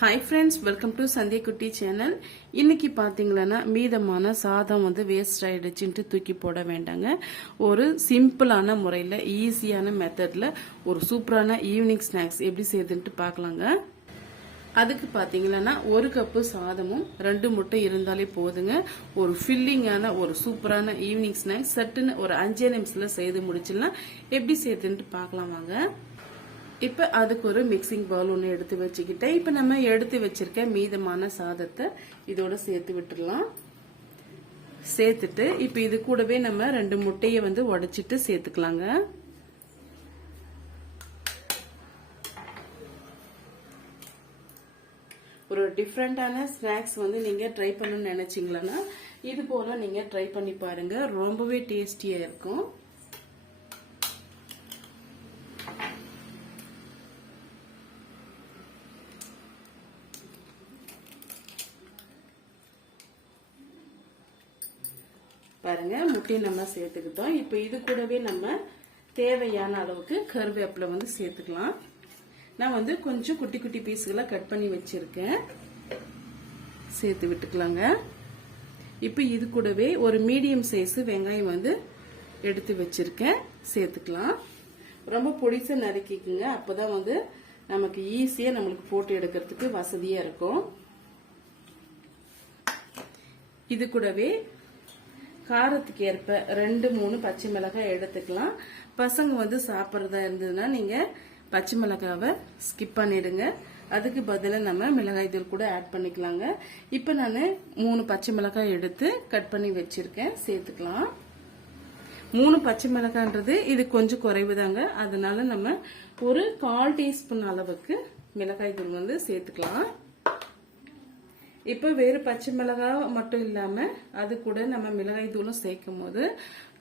Hi friends welcome to Sandhiyakutti channel இன்னைக்கு பார்த்தீங்களன்னா மீதமான சாதம் வந்து வேஸ்ட் ஆகிடுச்சின்ட்டு தூக்கி போட வேண்டாங்க. ஒரு சிம்பிளான முறையில் ஈஸியான மெத்தடில் ஒரு சூப்பரான ஈவினிங் ஸ்நாக்ஸ் எப்படி செய்யுதுன்ட்டு பார்க்கலாங்க அதுக்கு பார்த்தீங்கன்னா ஒரு கப்பு சாதமும் ரெண்டு முட்டை இருந்தாலே போதுங்க. ஒரு ஃபில்லிங்கான ஒரு சூப்பரான ஈவினிங் ஸ்நாக்ஸ் சட்டுன்னு ஒரு அஞ்சே நிமிஷத்தில் செய்து முடிச்சிடலாம். எப்படி செய்யுதுன்ட்டு பார்க்கலாம் வாங்க. இப்போ அதுக்கு ஒரு மிக்சிங் பவுல் ஒன்று எடுத்து வச்சுக்கிட்டேன். இப்போ நம்ம எடுத்து வச்சிருக்க மீதமான சாதத்தை இதோட சேர்த்து விட்டுடலாம் சேர்த்துட்டு இப்போ இது கூடவே நம்ம ரெண்டு முட்டையை வந்து உடைச்சிட்டு சேர்த்துக்கலாங்க. ஒரு டிஃப்ரெண்டான ஸ்நாக்ஸ் வந்து நீங்கள் ட்ரை பண்ணணும்னு நினச்சிங்களன்னா இது போல் நீங்கள் ட்ரை பண்ணி பாருங்கள் ரொம்பவே டேஸ்டியாக இருக்கும். பாருங்க முட்டையை நம்ம சேர்த்துக்கிட்டோம். இப்போ இது கூடவே நம்ம தேவையான அளவுக்கு கருவேப்பிலை வந்து சேர்த்துக்கலாம். நான் வந்து கொஞ்சம் குட்டி குட்டி பீஸுகளை கட் பண்ணி வச்சிருக்கேன். சேர்த்து விட்டுக்கலாங்க. இப்போ இது கூடவே ஒரு மீடியம் சைஸு வெங்காயம் வந்து எடுத்து வச்சிருக்கேன். சேர்த்துக்கலாம். ரொம்ப பொடிசை நறுக்கிக்குங்க. அப்போதான் வந்து நமக்கு ஈஸியாக நம்மளுக்கு ஃபோட்டோ எடுக்கிறதுக்கு வசதியாக இருக்கும். இது கூடவே காரத்துக்கு ஏற்ப ரெண்டு மூணு பச்சை மிளகாய் எடுத்துக்கலாம். பசங்க வந்து சாப்பிட்றதா இருந்ததுன்னா நீங்கள் பச்சை மிளகாவை ஸ்கிப் பண்ணிடுங்க. அதுக்கு பதிலாக நம்ம மிளகாய் தூள் கூட ஆட் பண்ணிக்கலாங்க. இப்போ நான் மூணு பச்சை மிளகாய் எடுத்து கட் பண்ணி வச்சுருக்கேன். சேர்த்துக்கலாம். மூணு பச்சை மிளகான்றது இது கொஞ்சம் குறைவு தாங்க அதனால நம்ம ஒரு கால் டீஸ்பூன் அளவுக்கு மிளகாய் தூள் வந்து சேர்த்துக்கலாம். இப்போ வேறு பச்சை மிளகாய் மட்டும் இல்லாமல் அது கூட நம்ம மிளகாய் தூளும் சேர்க்கும் போது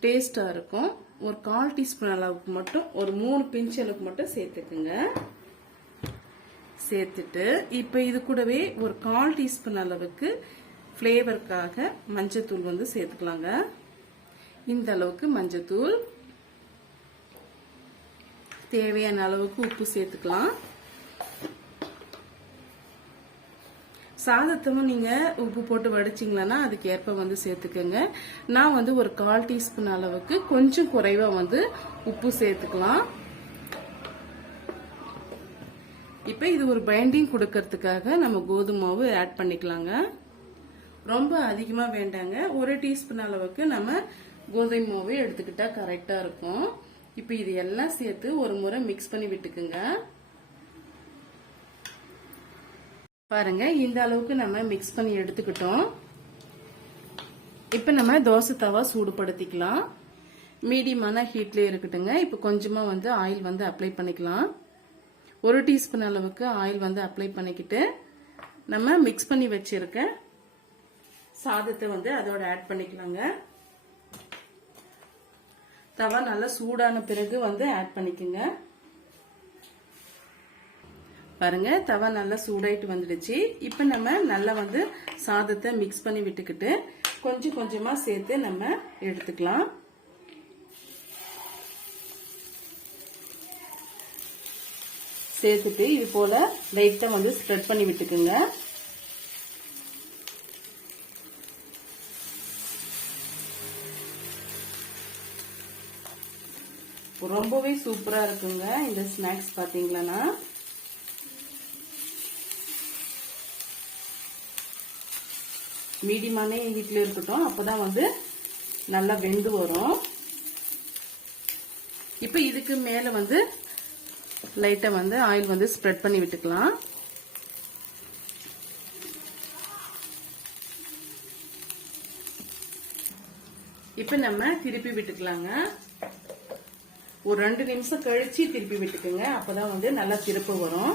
டேஸ்டாக இருக்கும். ஒரு கால் டீஸ்பூன் அளவுக்கு மட்டும் ஒரு மூணு பிஞ்ச் அளவுக்கு மட்டும் சேர்த்துக்குங்க. சேர்த்துட்டு இப்போ இது கூடவே ஒரு கால் டீஸ்பூன் அளவுக்கு ஃப்ளேவருக்காக மஞ்சத்தூள் வந்து சேர்த்துக்கலாங்க. இந்த அளவுக்கு மஞ்சத்தூள். தேவையான அளவுக்கு உப்பு சேர்த்துக்கலாம். சாதத்தமும் நீங்கள் உப்பு போட்டு வடிச்சிங்களன்னா அதுக்கு ஏற்ப வந்து சேர்த்துக்கோங்க. நான் வந்து ஒரு கால் டீஸ்பூன் அளவுக்கு கொஞ்சம் குறைவாக வந்து உப்பு சேர்த்துக்கலாம். இப்போ இது ஒரு பைண்டிங் கொடுக்கறதுக்காக நம்ம கோதுமை மாவு ஆட் பண்ணிக்கலாங்க. ரொம்ப அதிகமாக வேண்டாங்க. ஒரு டீஸ்பூன் அளவுக்கு நம்ம கோதுமை மாவு எடுத்துக்கிட்டா கரெக்டாக இருக்கும். இப்போ இது எல்லாம் சேர்த்து ஒரு முறை மிக்ஸ் பண்ணி விட்டுக்குங்க. பாருங்க இந்த அளவுக்கு நம்ம மிக்ஸ் பண்ணி எடுத்துக்கிட்டோம். இப்போ நம்ம தோசை தவா சூடுபடுத்திக்கலாம். மீடியமான ஹீட்ல இருக்கட்டுங்க. இப்போ கொஞ்சமா வந்து ஆயில் வந்து அப்ளை பண்ணிக்கலாம். ஒரு டீஸ்பூன் அளவுக்கு ஆயில் வந்து அப்ளை பண்ணிக்கிட்டு நம்ம மிக்ஸ் பண்ணி வச்சிருக்க சாதத்தை வந்து அதோட ஆட் பண்ணிக்கலாங்க. தவா நல்லா சூடான பிறகு வந்து ஆட் பண்ணிக்கோங்க. பாருங்க தவா நல்லா சூடாயிட்டு வந்துடுச்சு. இப்போ நம்ம நல்லா வந்து சாதத்தை மிக்ஸ் பண்ணி விட்டுக்கிட்டு கொஞ்சம் கொஞ்சமா சேர்த்து நம்ம எடுத்துக்கலாம். சேர்த்துட்டு இது போல லைட்டா வந்து ஸ்ப்ரெட் பண்ணி விட்டுக்குங்க. ரொம்பவே சூப்பரா இருக்குங்க இந்த ஸ்நாக்ஸ் பாத்தீங்களன்னா. மீடியமான ஹீட்ல இருக்கட்டும். அப்பதான் வந்து நல்லா வெந்து வரும். இப்போ இதுக்கு மேல வந்து லைட்டா வந்து ஆயில் வந்து ஸ்ப்ரெட் பண்ணி விட்டுக்கலாம். இப்போ நம்ம திருப்பி விட்டுக்கலாங்க. ஒரு ரெண்டு நிமிஷம் கழிச்சு திருப்பி விட்டுக்குங்க. அப்பதான் வந்து நல்லா திருப்பு வரும்.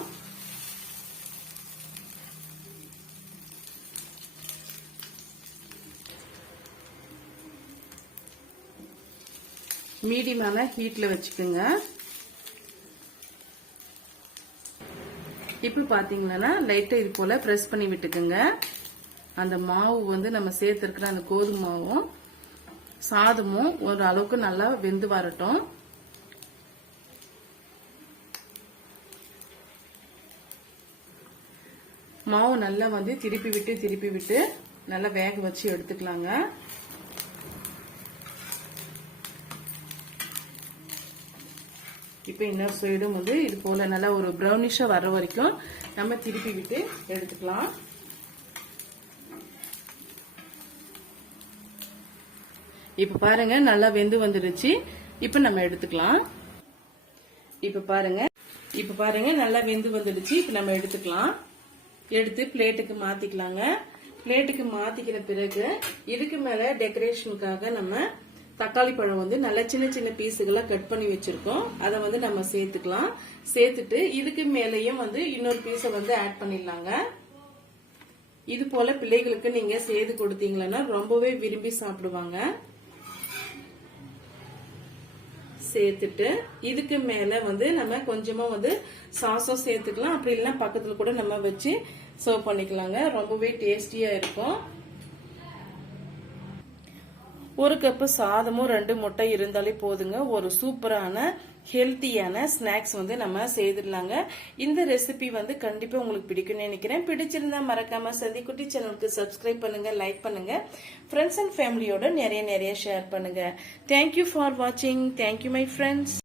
மீடியமான ஹீட்ல வச்சுக்கோங்க. இப்போ பாத்தீங்கன்னா லைட்டா இது போல பிரஸ் பண்ணி விட்டுக்குங்க. அந்த மாவு வந்து நம்ம சேர்த்துருக்கிற அந்த கோதுமை மாவும் சாதமும் ஒரு அளவுக்கு நல்லா வெந்து வரட்டும். மாவு நல்லா வந்து திருப்பி விட்டு திருப்பி விட்டு நல்லா வேக வச்சு எடுத்துக்கலாங்க. இப்போ இன்னொரு சைடும் வந்து. இது போல நல்லா ஒரு ப்ரௌனிஷா வர்ற வரைக்கும் நம்ம திருப்பி விட்டு எடுத்துக்கலாம். இப்ப பாருங்க நல்லா வெந்து வந்துருச்சு. இப்ப நம்ம எடுத்துக்கலாம். இப்ப பாருங்க. இப்ப பாருங்க நல்லா வெந்து வந்துடுச்சு இப்ப நம்ம எடுத்துக்கலாம். எடுத்து பிளேட்டுக்கு மாத்திக்கலாங்க. பிளேட்டுக்கு மாத்திக்கிற பிறகு இதுக்கு மேல டெக்கரேஷனுக்காக நம்ம தக்காளி பழம் வந்து நல்ல சின்ன சின்ன பீஸுகளா கட் பண்ணி வச்சிருக்கோம். அதை வந்து நம்ம சேர்த்துக்கலாம். சேர்த்துட்டு இதுக்கு மேலேயும் வந்து இன்னொரு பீஸை வந்து ஆட் பண்ணிடலாங்க. இது போல பிள்ளைகளுக்கு நீங்க செய்து கொடுத்தீங்கன்னா ரொம்பவே விரும்பி சாப்பிடுவாங்க. சேர்த்துட்டு இதுக்கு மேல வந்து நம்ம கொஞ்சமா வந்து சாசம் சேர்த்துக்கலாம். அப்படி இல்லைன்னா பக்கத்துல கூட நம்ம வச்சு சர்வ் பண்ணிக்கலாங்க. ரொம்பவே டேஸ்டியா இருக்கும். ஒரு கப்பு சாதமும் ரெண்டு முட்டை இருந்தாலே போதுங்க. ஒரு சூப்பரான ஹெல்த்தியான ஸ்நாக்ஸ் வந்து நம்ம செய்திடலாங்க. இந்த ரெசிபி வந்து கண்டிப்பா உங்களுக்கு பிடிக்கும்னு நினைக்கிறேன். பிடிச்சிருந்தா மறக்காம சந்திக்குட்டி சேனலுக்கு சப்ஸ்கிரைப் பண்ணுங்க லைக் பண்ணுங்க. ஃப்ரெண்ட்ஸ் அண்ட் ஃபேமிலியோட நிறைய நிறைய ஷேர் பண்ணுங்க. தேங்க்யூ ஃபார் வாட்சிங் தேங்க்யூ மை ஃப்ரெண்ட்ஸ்